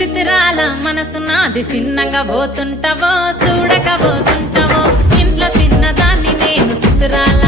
చిత్రాల మనసు నాది చిన్నగా పోతుంటావో చూడక పోతుంటావో ఇంట్లో చిన్నదాన్ని నేను చిత్రాల